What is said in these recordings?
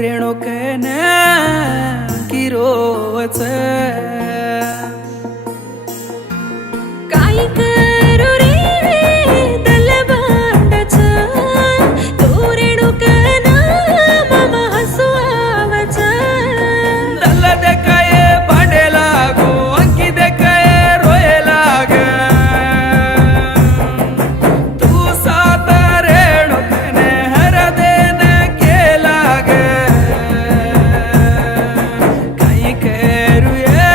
रेणुकन किरोच काय करू रे दलबांडच तू रेणुकन मामा हसवावच दल दे काय भांडे लागो अंकी दे काय रोये लाग तू सात रेणुकन हर देन केला ग काही करू ये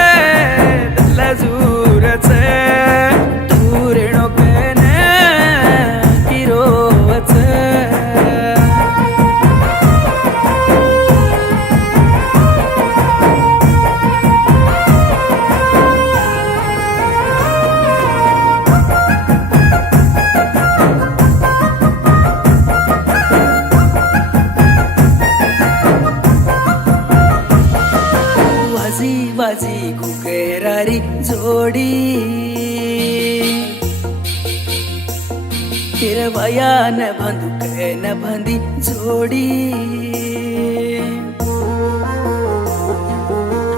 दल जूरच तू रेणुकन किरोच वाजी वाजी गुगेरारी जोडी हिरवयान बंदुकन बंदी जोडी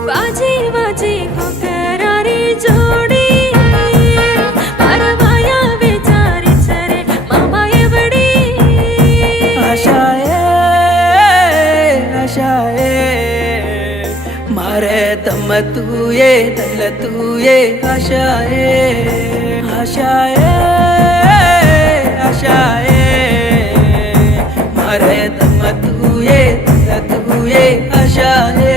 वाजी वाजी कोकरारी जोडी परवाया विचारी चरे मामा एवढी आशाए आशाए मारे तम तू ये दल तू ये आशाए आशाए आशाए मारे तम तू ये दल तू ये आशाए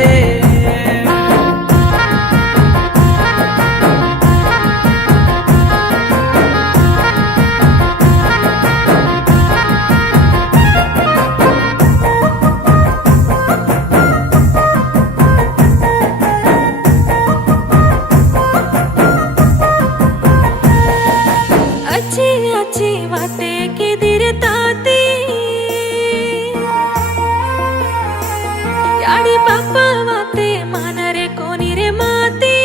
अच्छी अच्छी बातें की दिर ताती याडी बाप्पा वाते मान रे कोणी रे माती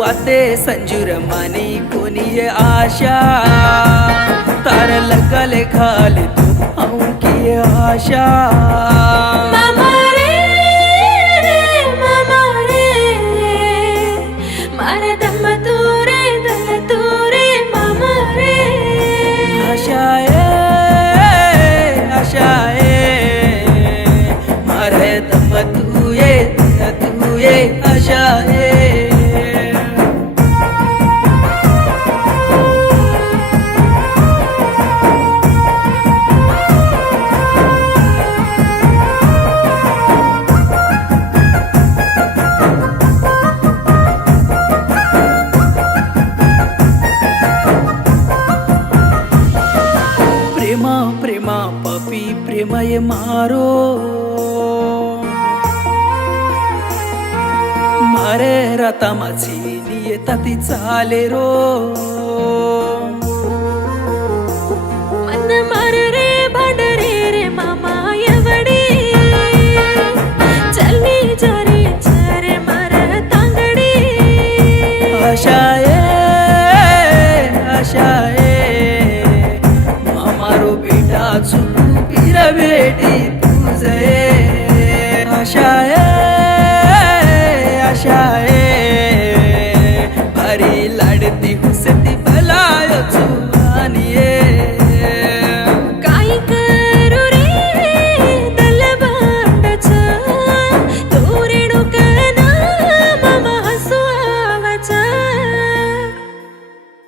वाते संजूर मानी कोणी ये आशा तार लगले खाली तू आऊं की आशा मामा रे मारे दम तू रे दल तू रे मामा रे आशाए आशाए मारे दम तू ये आशाए प्रेमा प्रेमा पपी प्रेमय मारो मारे राता माझी नियता ती चाले रो मन मार रे भांड रे मामा एवढी चलनी जरी चरे मार तांगडी आशाए